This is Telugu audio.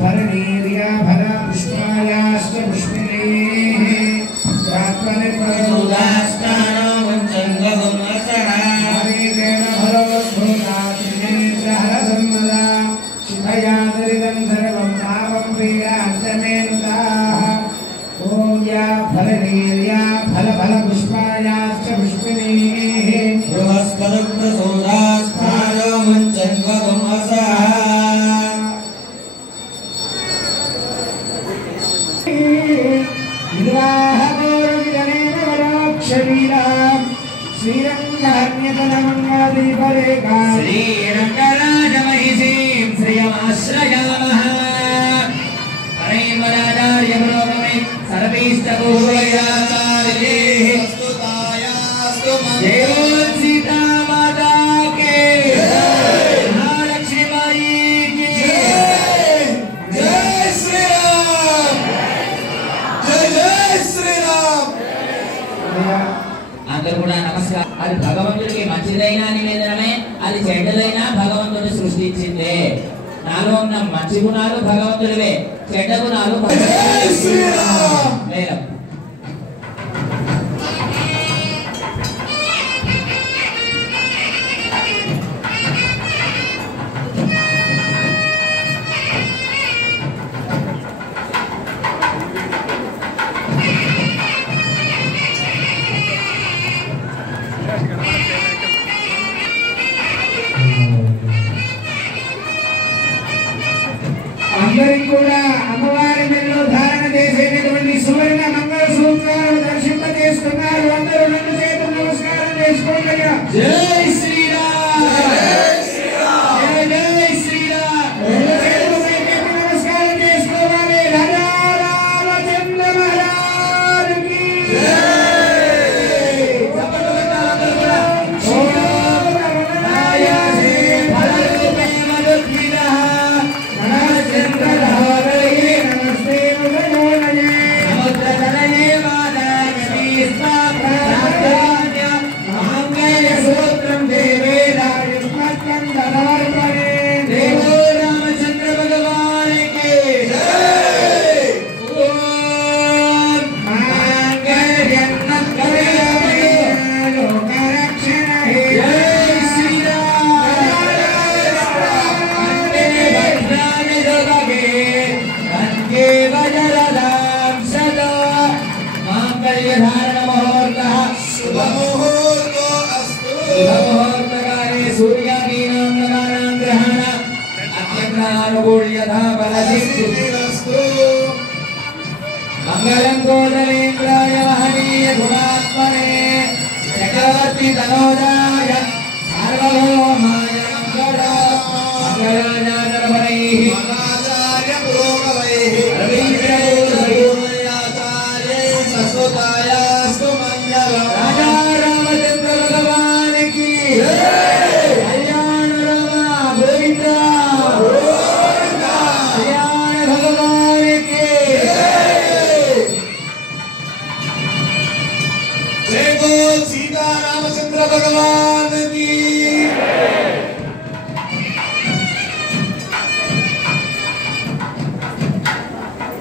भरणीर्या भरा पुष्पायाश्च पुष्पिणीः प्रात्मने प्रयोदास्तानं चन्द्रगुमसः हरिकेन भगवद्भूतात्रिनेत्रहरसन्मदा शिवयादरिदं सर्वं पापं पीडान्तमेनुताः ॐ या फलनीर्या फलफलपुष्पायाश्च पुष्पिणीः बृहस्पतिप्रसूदास्थानं चन्द्रगुमसः श्रीरङ्गराजमहिषीं श्रियमाश्रयामः हरेमराजार्यपुरोगमे सर्वेष्टपूर्वयाचार्यैः जय सीता माता के महालक्ष्मी माई की जय श्री राम जय जय श्री राम అందరూ కూడా నమస్కారం. అది భగవంతుడికి మంచిదైనా నివేదనమే, అది చెడ్డదైనా భగవంతుడు సృష్టించిందే. నాలో ఉన్న మంచి గుణాలు భగవంతుడివే, చెడ్డ గుణాలు భగవంతుడివే. అందరికీ కూడా అమ్మవారి మెడలో ధారణ చేసేటటువంటి సువర్ణ మంగళ సూత్రాలను దర్శింపజేస్తున్నారు. అందరూ రెండు చేతులు నమస్కారం చేసుకోండి. జై శ్రీరామ్ జై శ్రీరామ్ జై జై శ్రీరామ్. రెండు చేతులు పైకెత్తి నమస్కారం చేసుకోవాలి. రాజా రామచంద్ర మహారాజుకి జై. मंगलम गोदरेन्द्राय महनीय गुणात्मने चक्रवर्ती तनोजाय सार्वभौमाय मंगलाय नरवरैः आचार्य पुरोगमैः रवीन्द्रपूर्वयाचार्य सस्वतायास्तु मंगलम्. राजा रामचंद्र भगवान की कल्याण रामा गोविंदा कल्याण भगवान की जय बोल सीता रामचंद्र भगवान की